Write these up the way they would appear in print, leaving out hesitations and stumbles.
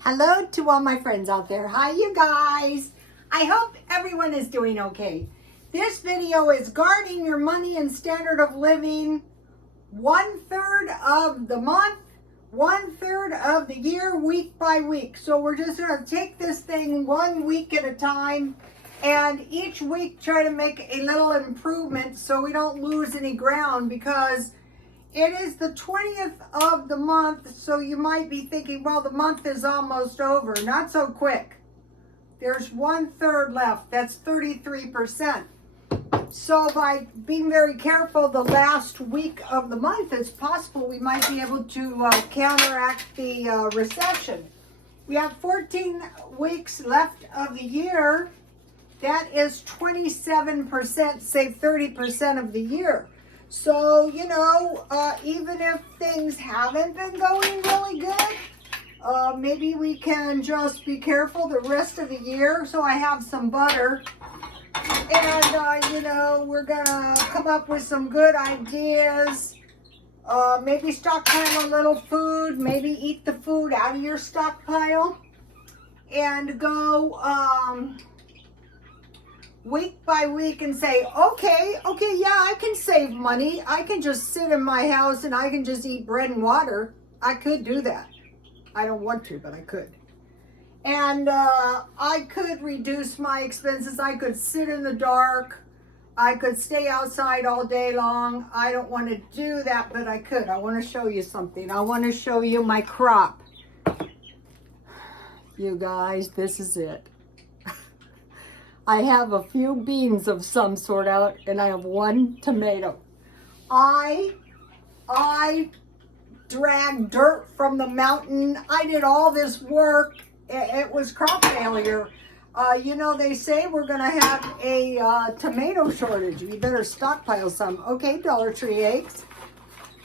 Hello to all my friends out there. Hi, you guys. I hope everyone is doing okay. This video is guarding your money and standard of living 1/3 of the month, 1/3 of the year, week by week. So we're just going to take this thing 1 week at a time and each week try to make a little improvement so we don't lose any ground, because it is the 20th of the month, so you might be thinking, well, the month is almost over. Not so quick. There's 1/3 left. That's 33%. So by being very careful the last week of the month, it's possible we might be able to counteract the recession. We have 14 weeks left of the year. That is 27%, say 30% of the year. So, you know, even if things haven't been going really good, maybe we can just be careful the rest of the year. So I have some butter, and, you know, we're going to come up with some good ideas. Maybe stockpile a little food, maybe eat the food out of your stockpile, and go week by week and say, okay, yeah, I can save money. I can just sit in my house and I can just eat bread and water. I could do that. I don't want to, but I could. And I could reduce my expenses. I could sit in the dark. I could stay outside all day long. I don't want to do that, but I could. I want to show you something. I want to show you my crop. You guys, this is it. I have a few beans of some sort out, and I have one tomato. I dragged dirt from the mountain. I did all this work. It was crop failure. You know, they say we're going to have a tomato shortage. We better stockpile some. Okay, Dollar Tree eggs,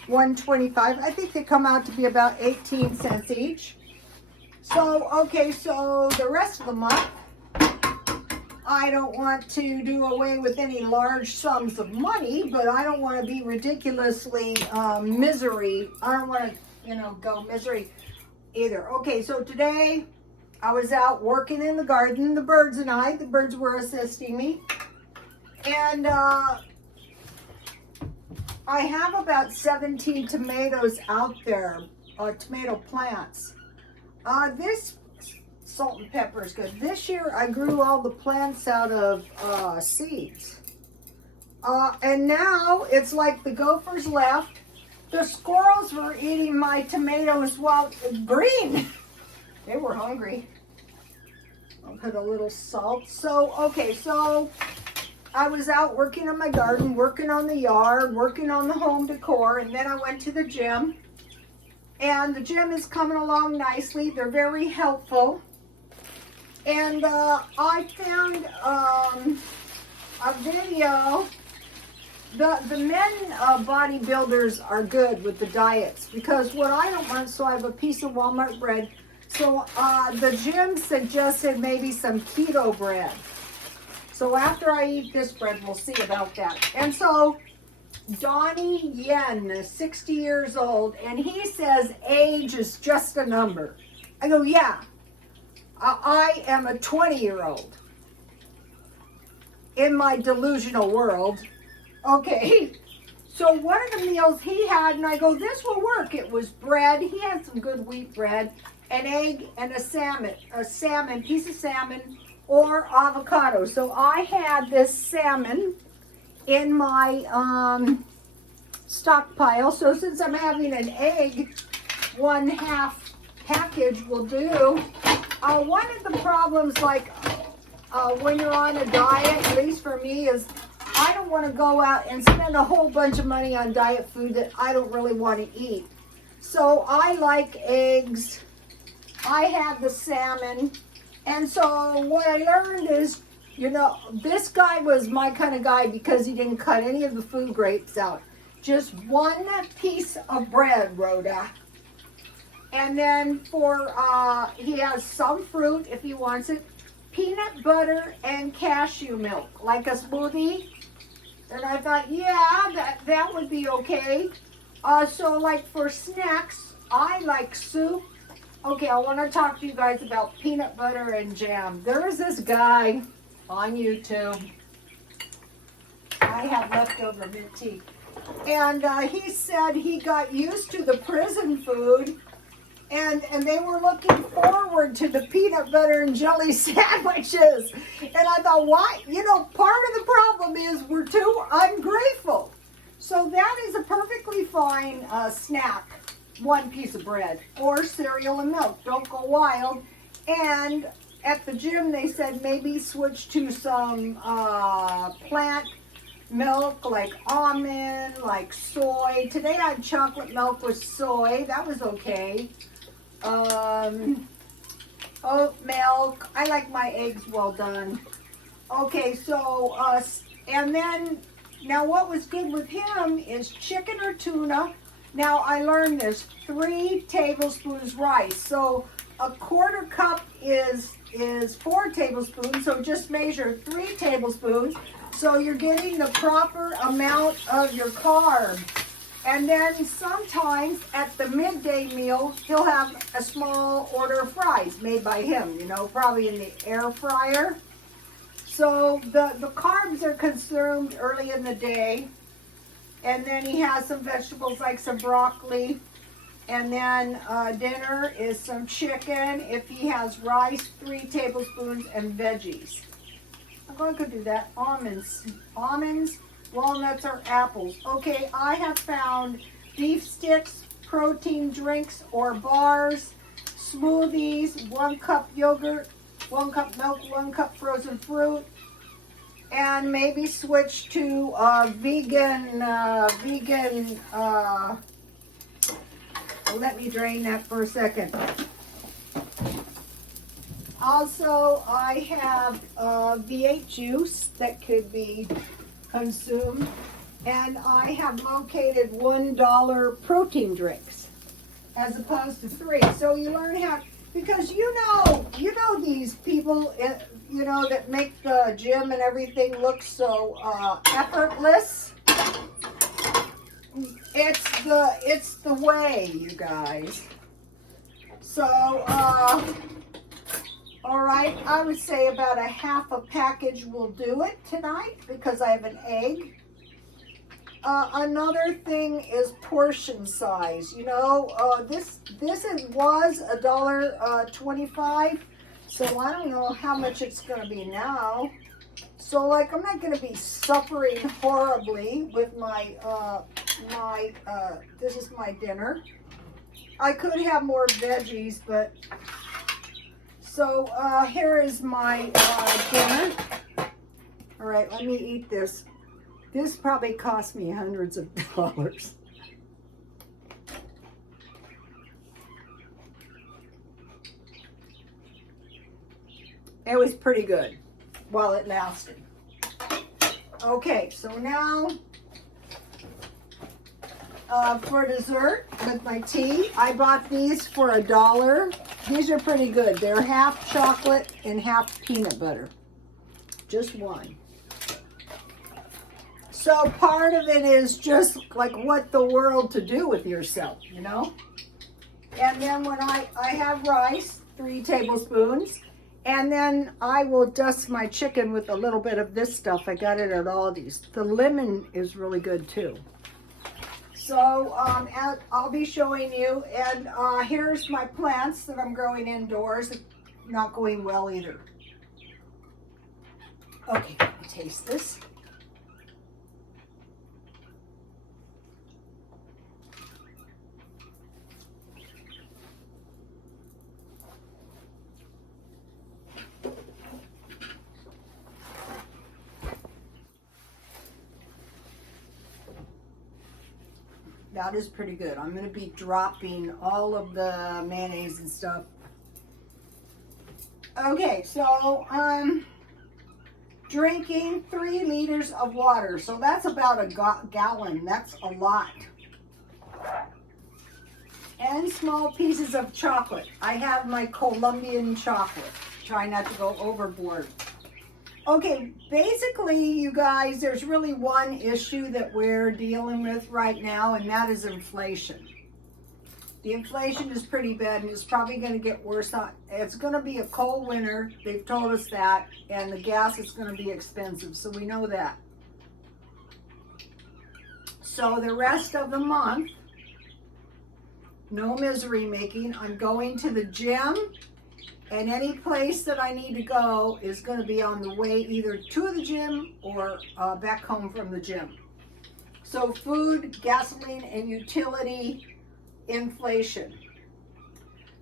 $1.25. I think they come out to be about 18 cents each. So, okay, so the rest of the month, I don't want to do away with any large sums of money, but I don't want to be ridiculously misery. I don't want to, you know, go misery either. Okay, so today I was out working in the garden, the birds were assisting me. And I have about 17 tomatoes out there, tomato plants. This salt and pepper is good. This year I grew all the plants out of seeds. And now it's like the gophers left. The squirrels were eating my tomatoes while green. They were hungry. I'll put a little salt. So, okay, so I was out working on my garden, working on the yard, working on the home decor, and then I went to the gym. And the gym is coming along nicely. They're very helpful. And I found a video. The men bodybuilders are good with the diets, because what I don't want, so I have a piece of Walmart bread. So the gym suggested maybe some keto bread. So after I eat this bread, we'll see about that. And so Donnie Yen is 60 years old, and he says age is just a number. I go, yeah. I am a 20-year-old in my delusional world. Okay, so one of the meals he had, and I go, this will work. It was bread. He had some good wheat bread, an egg, and a piece of salmon, or avocado. So I had this salmon in my stockpile. So since I'm having an egg, 1/2 package will do. One of the problems, like when you're on a diet, at least for me, is I don't want to go out and spend a whole bunch of money on diet food that I don't really want to eat. So I like eggs. I have the salmon. And so what I learned is, you know, this guy was my kind of guy because he didn't cut any of the food grapes out. Just one piece of bread, Rhoda. And then he has some fruit if he wants it, peanut butter and cashew milk, like a smoothie. And I thought, yeah, that would be okay. So like for snacks, I like soup Okay, I want to talk to you guys about peanut butter and jam. There is this guy on YouTube. I have leftover mint tea. And he said he got used to the prison food, and they were looking forward to the peanut butter and jelly sandwiches. And I thought, why? You know, part of the problem is we're too ungrateful. So that is a perfectly fine snack. One piece of bread or cereal and milk. Don't go wild. And at the gym, they said maybe switch to some plant milk, like almond, like soy. Today I had chocolate milk with soy. That was okay. Oat milk. I like my eggs well done. Okay, so, and then, now what was good with him is chicken or tuna. Now I learned this, 3 tablespoons rice. So a quarter cup is 4 tablespoons, so just measure 3 tablespoons. So you're getting the proper amount of your carb. And then sometimes at the midday meal, he'll have a small order of fries made by him, you know, probably in the air fryer. So the carbs are consumed early in the day. And then he has some vegetables like some broccoli. And then dinner is some chicken. If he has rice, 3 tablespoons and veggies. I could do that. Almonds, walnuts, or apples. Okay, I have found beef sticks, protein drinks or bars, smoothies, 1 cup yogurt, 1 cup milk, 1 cup frozen fruit. And maybe switch to vegan, let me drain that for a second. Also, I have V8 juice that could be consumed. And I have located $1 protein drinks as opposed to 3. So you learn how, because you know these people, you know, that make the gym and everything look so effortless. It's the way, you guys. So, all right, I would say about a half a package will do it tonight because I have an egg. Another thing is portion size. You know, this was $1.25. So I don't know how much it's going to be now. So like I'm not going to be suffering horribly with my, this is my dinner. I could have more veggies, but, so here is my dinner. All right, let me eat this. This probably cost me hundreds of dollars. It was pretty good while it lasted. Okay, so now for dessert with my tea, I bought these for $1. These are pretty good. They're half chocolate and half peanut butter. Just one. So part of it is just like what the world to do with yourself, you know? And then when I have rice, 3 tablespoons. And then I will dust my chicken with a little bit of this stuff. I got it at Aldi's. The lemon is really good too. So I'll be showing you. And here's my plants that I'm growing indoors. Not going well either. Okay, let me taste this. That is pretty good. I'm going to be dropping all of the mayonnaise and stuff. Okay, so I'm drinking 3 liters of water. So that's about a gallon. That's a lot. And small pieces of chocolate. I have my Colombian chocolate. Try not to go overboard. Okay, basically, you guys, there's really one issue that we're dealing with right now, and that is inflation. The inflation is pretty bad, and it's probably going to get worse. It's going to be a cold winter. They've told us that, and the gas is going to be expensive, so we know that. So the rest of the month, no misery making. I'm going to the gym, and any place that I need to go is going to be on the way either to the gym or back home from the gym. So food, gasoline, and utility inflation.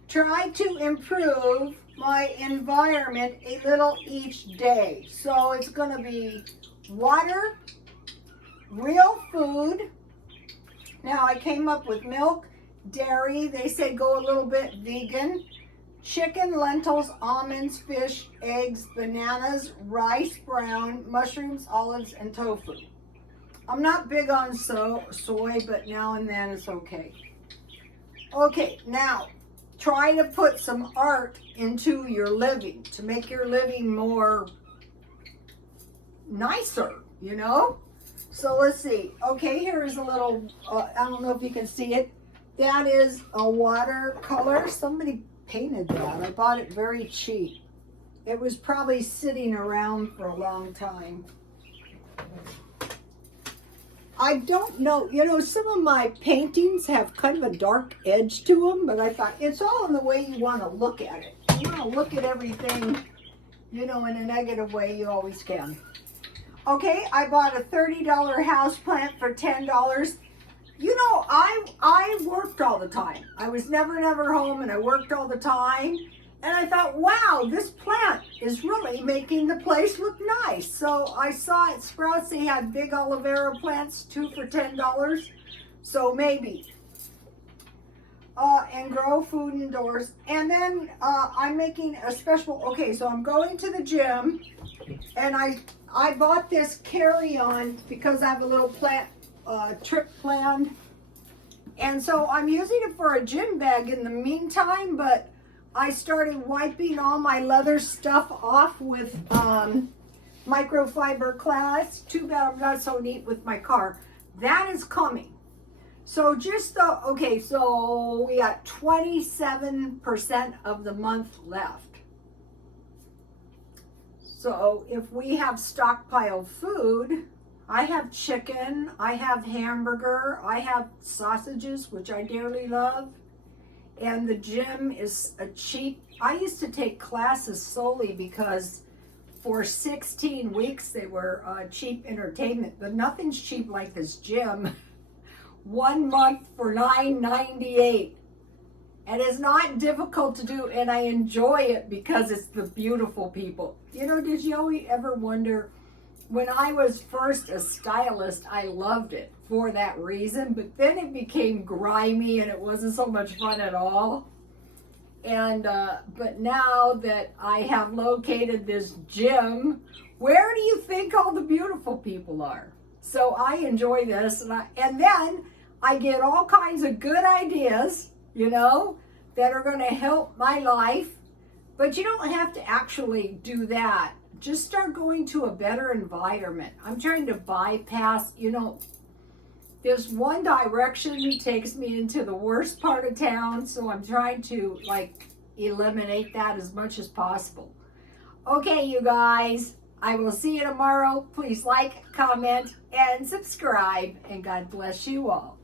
Try to improve my environment a little each day. So it's going to be water, real food. Now I came up with milk, dairy, they say go a little bit vegan, chicken, lentils, almonds, fish, eggs, bananas, rice, brown, mushrooms, olives, and tofu. I'm not big on soy, but now and then it's okay. Okay, now try to put some art into your living to make your living more nicer, you know? So let's see. Okay, here is a little, I don't know if you can see it. That is a watercolor. Somebody painted that. I bought it very cheap. It was probably sitting around for a long time. I don't know, you know, some of my paintings have kind of a dark edge to them, but I thought it's all in the way you want to look at it. You want to look at everything, you know, in a negative way, you always can. Okay, I bought a $30 house plant for $10. You know, I worked all the time. I was never home, and I worked all the time. And I thought, wow, this plant is really making the place look nice. So I saw at Sprouts they had big aloe vera plants, 2 for $10. So maybe. And grow food indoors. And then I'm making a special, okay, so I'm going to the gym. And I bought this carry-on because I have a little plant trip planned. And so I'm using it for a gym bag in the meantime, but I started wiping all my leather stuff off with microfiber cloths. Too bad I'm not so neat with my car. That is coming. So just the, okay, so we got 27% of the month left. So if we have stockpiled food, I have chicken, I have hamburger, I have sausages, which I dearly love. And the gym is a cheap, I used to take classes solely because for 16 weeks they were cheap entertainment, but nothing's cheap like this gym. 1 month for $9.98. And it's not difficult to do, and I enjoy it because it's the beautiful people. You know, did you ever wonder, when I was first a stylist, I loved it for that reason, but then it became grimy and it wasn't so much fun at all. And but now that I have located this gym, where do you think all the beautiful people are? So I enjoy this, and then I get all kinds of good ideas, you know, that are going to help my life. But you don't have to actually do that. Just start going to a better environment. I'm trying to bypass, you know, this one direction takes me into the worst part of town, so I'm trying to like eliminate that as much as possible. Okay, you guys, I will see you tomorrow. Please like, comment, and subscribe, and God bless you all.